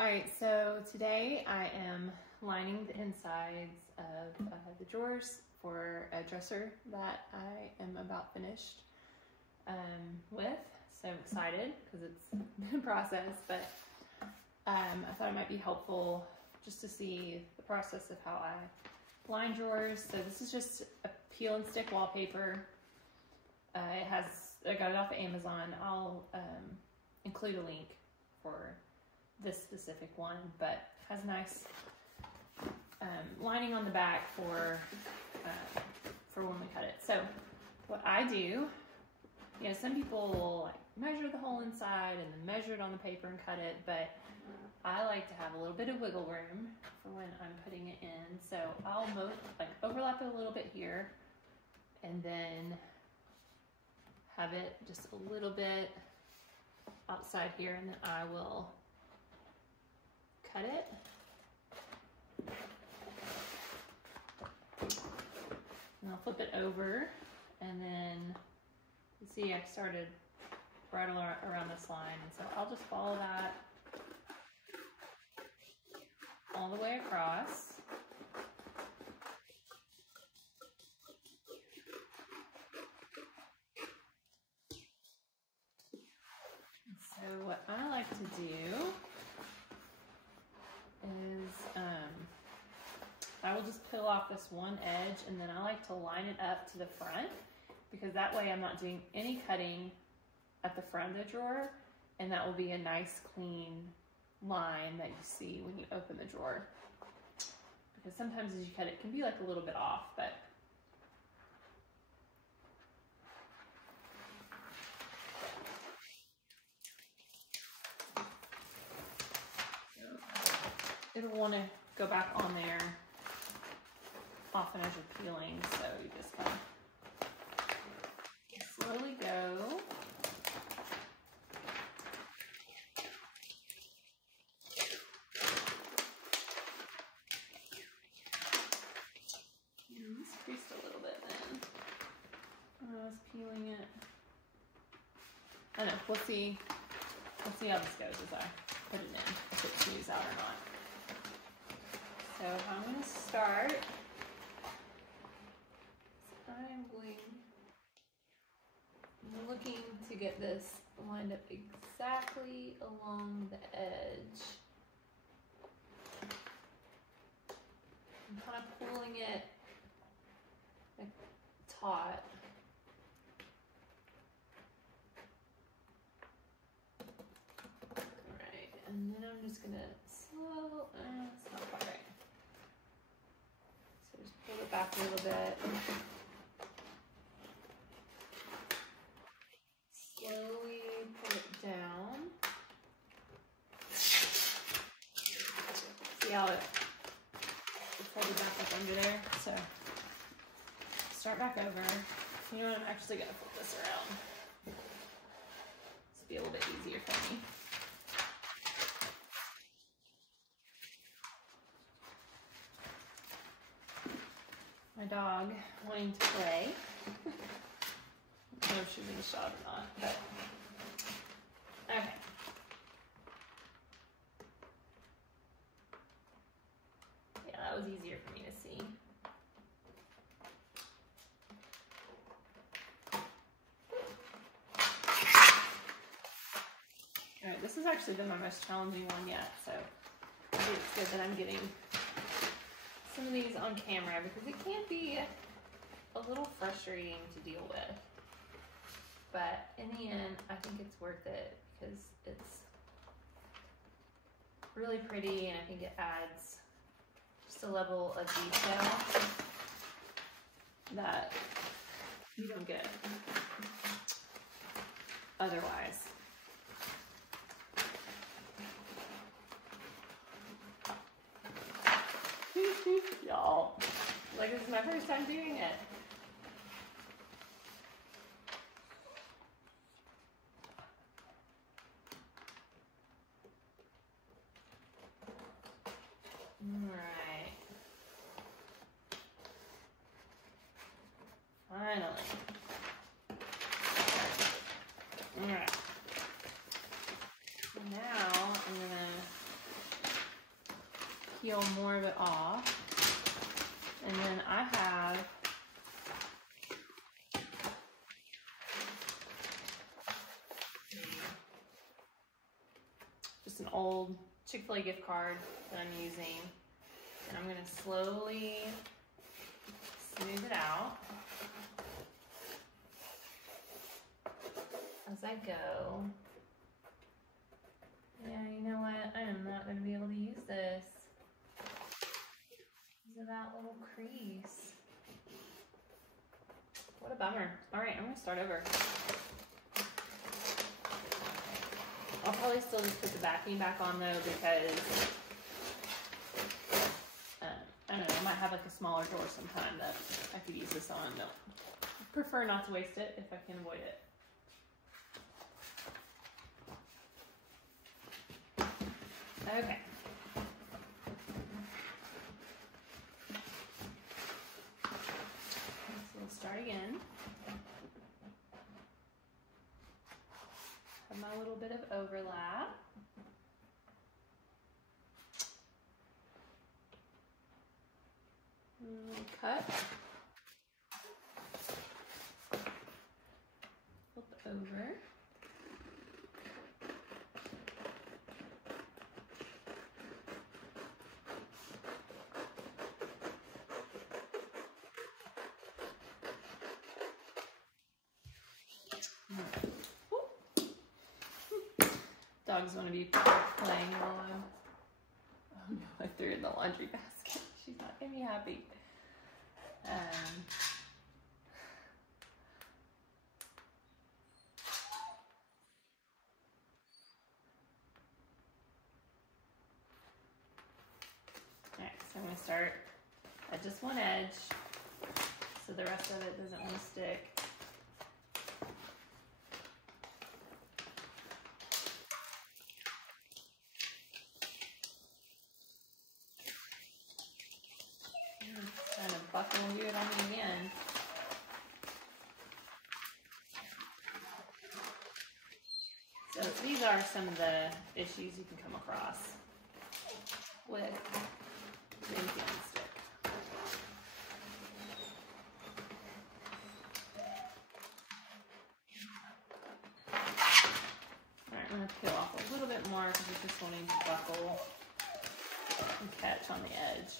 All right, so today I am lining the insides of the drawers for a dresser that I am about finished with. So I'm excited because it's been a process, but I thought it might be helpful just to see the process of how I line drawers. So this is just a peel and stick wallpaper. I got it off of Amazon. I'll include a link for this specific one, but has nice lining on the back for when we cut it. So what I do, some people will like measure the whole inside and then measure it on the paper and cut it, but I like to have a little bit of wiggle room for when I'm putting it in. So I'll overlap it a little bit here and then have it just a little bit outside here, and then I will cut it. And I'll flip it over, and then you see I started right around this line, and so I'll just follow that all the way across. So what I like to do is I will just peel off this one edge, and then I like to line it up to the front, because that way I'm not doing any cutting at the front of the drawer, and that will be a nice clean line that you see when you open the drawer. Because sometimes as you cut it can be like a little bit off, but it'll want to go back on there often as you're peeling, so you just kind of slowly go. This creased a little bit then when I was peeling it. I know, we'll see how this goes as I put it in, if it smooths out or not. So I'm going to start. I'm looking to get this lined up exactly along the edge. I'm kind of pulling it like taut. Alright, and then I'm just going to it's not quite right. So just pull it back a little bit. Slowly pull it down. See how it's headed back up under there? So start back over. You know what, I'm actually going to flip this around. This will be a little bit easier for me. My dog wanting to play. I don't know if she's in the shot or not, but okay. Yeah, that was easier for me to see. All right, this has actually been my most challenging one yet, so I think it's good that I'm getting some of these on camera, because it can be a little frustrating to deal with. But in the end, I think it's worth it because it's really pretty, and I think it adds just a level of detail that you don't get otherwise. Y'all, like, this is my first time doing it. Alright. Finally. Alright. Now I'm gonna peel more of it off. And then I have just an old Chick-fil-A gift card that I'm using. And I'm gonna slowly smooth it out as I go. Yeah, you know what? I am not gonna be able to use this because of that little crease. What a bummer. All right, I'm gonna start over. I'll probably still just put the backing back on though, because I don't know, I might have like a smaller drawer sometime that I could use this on. No, I prefer not to waste it if I can avoid it. Okay. So we'll start again. Have my little bit of overlap. Cut. Flip over. Dogs want to be playing while I'm... Oh no, I threw it in the laundry basket. She's not going to be happy. Alright, so I'm going to start at just one edge so the rest of it doesn't want to stick. Trying to buckle and do it on me again. So these are some of the issues you can come across with thin stick. Alright, I'm going to peel off a little bit more because it's just wanting to buckle and catch on the edge.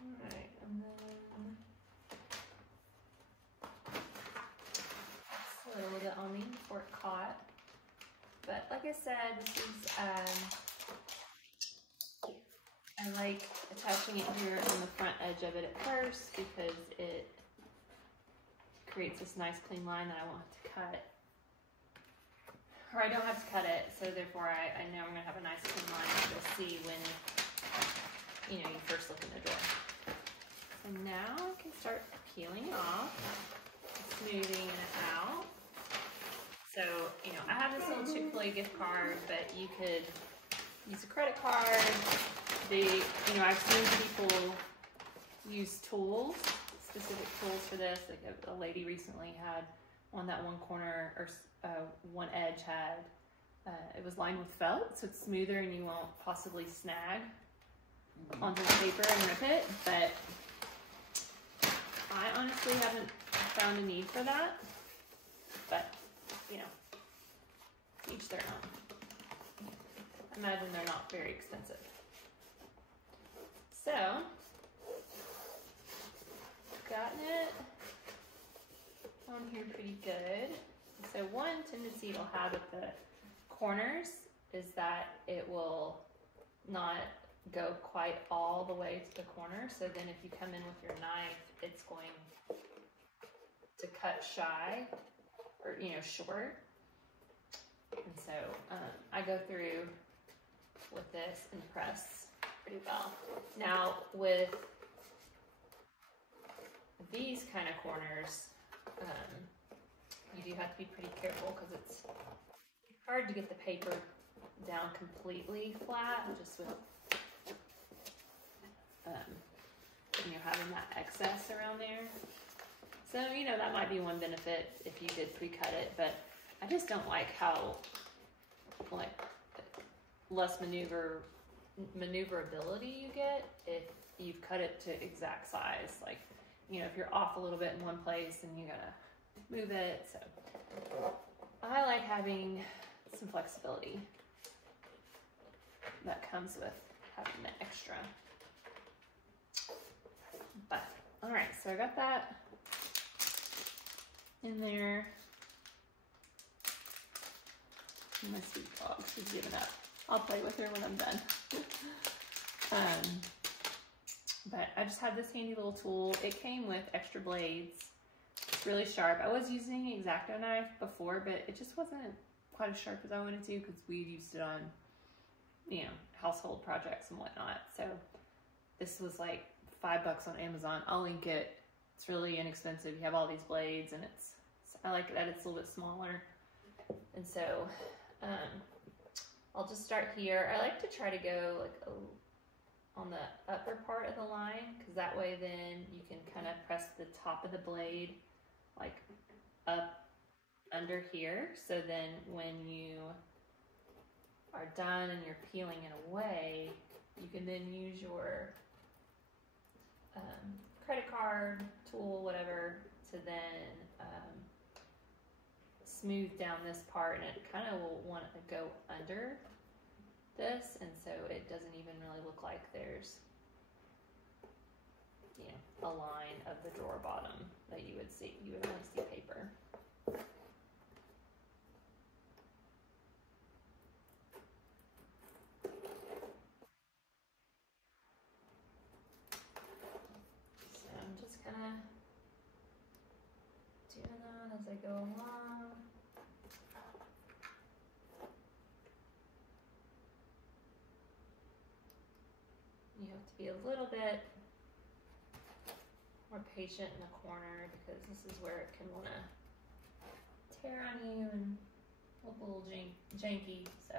Alright, and then just a little bit on me before it caught. But like I said, this is, I like attaching it here on the front edge of it at first because it creates this nice clean line that I won't have to cut. Or I don't have to cut it, so therefore I know I'm going to have a nice clean line that you'll see when you first look in the drawer. So now I can start peeling it off, smoothing it out. So, I have this little Chick-fil-A gift card, but you could use a credit card. I've seen people use tools, specific tools for this. Like a lady recently had one that one corner or one edge had, it was lined with felt, so it's smoother and you won't possibly snag onto the paper and rip it, but I honestly haven't found a need for that, but each their own. I imagine they're not very expensive. So, gotten it on here pretty good. So one tendency it'll have at the corners is that it will not go quite all the way to the corner. So then if you come in with your knife, it's going to cut shy or, short. And so I go through with this and press pretty well. Now with these kind of corners, you do have to be pretty careful because it's hard to get the paper down completely flat just with having that excess around there. So, that might be one benefit if you did pre-cut it, but I just don't like how, less maneuverability you get if you've cut it to exact size. If you're off a little bit in one place and you gotta move it. So I like having some flexibility that comes with having the extra. But, all right, so I got that in there. My sweet dog, she's giving up. I'll play with her when I'm done. But I just have this handy little tool. It came with extra blades. It's really sharp. I was using an X-Acto knife before, but it just wasn't quite as sharp as I wanted to because we used it on, household projects and whatnot. So this was like $5 on Amazon. I'll link it. It's really inexpensive. You have all these blades, and I like that it's a little bit smaller. And so I'll just start here. I like to try to go on the upper part of the line, because that way then you can kind of press the top of the blade up under here. So then when you are done and you're peeling it away, you can then use your credit card tool, whatever, to then smooth down this part, and it kind of will want to go under this, and so it doesn't even really look like there's a line of the drawer bottom that you would see. You would only see paper. So I'm just kind of doing that as I go along. You have to be a little bit more patient in the corner, because this is where it can want to tear on you and look a little janky. So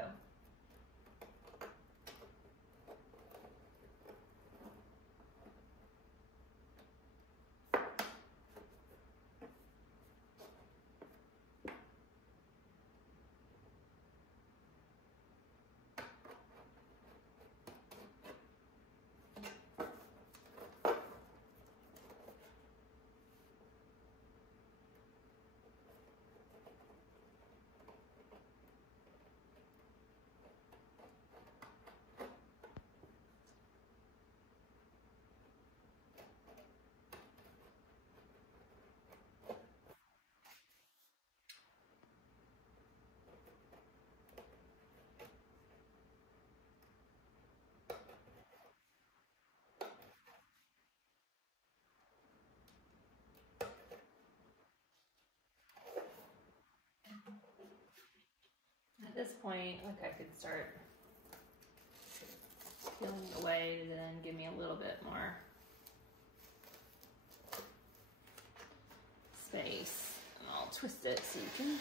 at this point, I could start peeling it away to then give me a little bit more space. And I'll twist it so you can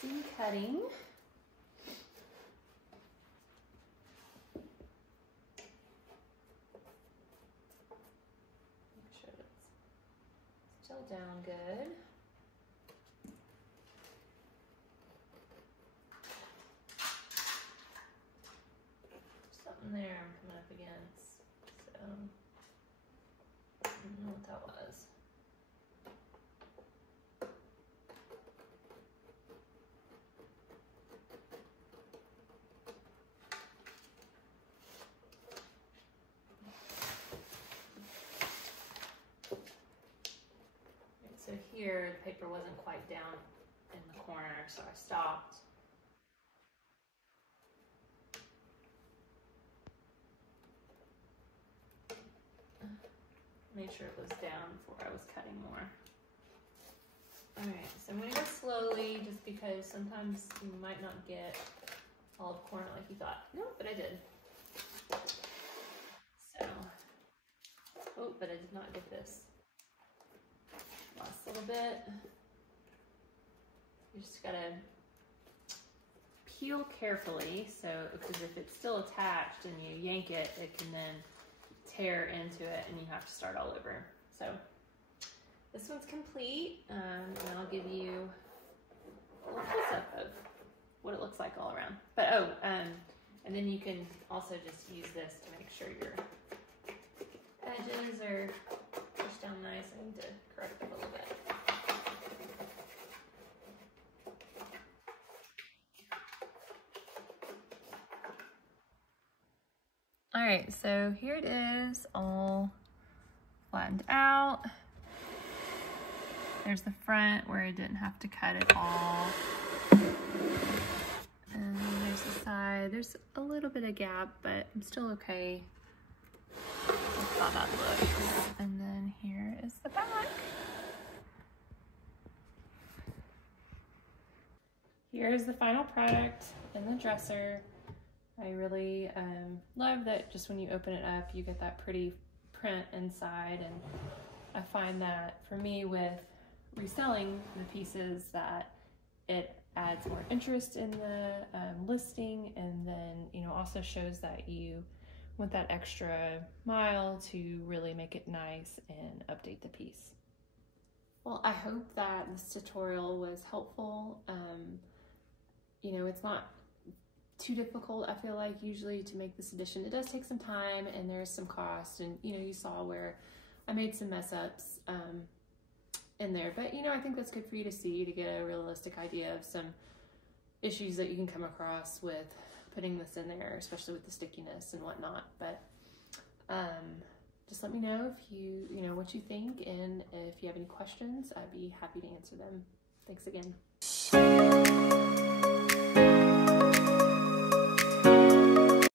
see cutting. Make sure it's still down good. Something there I'm coming up against, so I don't know what that was. So here the paper wasn't quite down in the corner, so I stopped. Made sure it was down before I was cutting more. Alright, so I'm going to go slowly just because sometimes you might not get all the corner like you thought. No, but I did. So, oh, but I did not get this last little bit. You just gotta peel carefully, so because if it's still attached and you yank it, it can then tear into it and you have to start all over. So this one's complete, and I'll give you a little close-up of what it looks like all around. But and then you can also just use this to make sure your edges are pushed down nice. I need to correct them a little bit. All right, so here it is, all flattened out. There's the front where I didn't have to cut it all. And there's the side. There's a little bit of gap, but I'm still okay with how that looks. And then here is the back. Here's the final product in the dresser. I really love that just when you open it up, you get that pretty print inside. And I find that for me with reselling the pieces that it adds more interest in the listing, and then, you know, also shows that you went that extra mile to really make it nice and update the piece. Well, I hope that this tutorial was helpful. You know, it's not too difficult, I feel like, usually to make this addition. It does take some time and there's some cost, and you know, you saw where I made some mess ups in there, but you know, I think that's good for you to see, to get a realistic idea of some issues that you can come across with putting this in there, especially with the stickiness and whatnot. But just let me know if you know what you think, and if you have any questions, I'd be happy to answer them. Thanks again.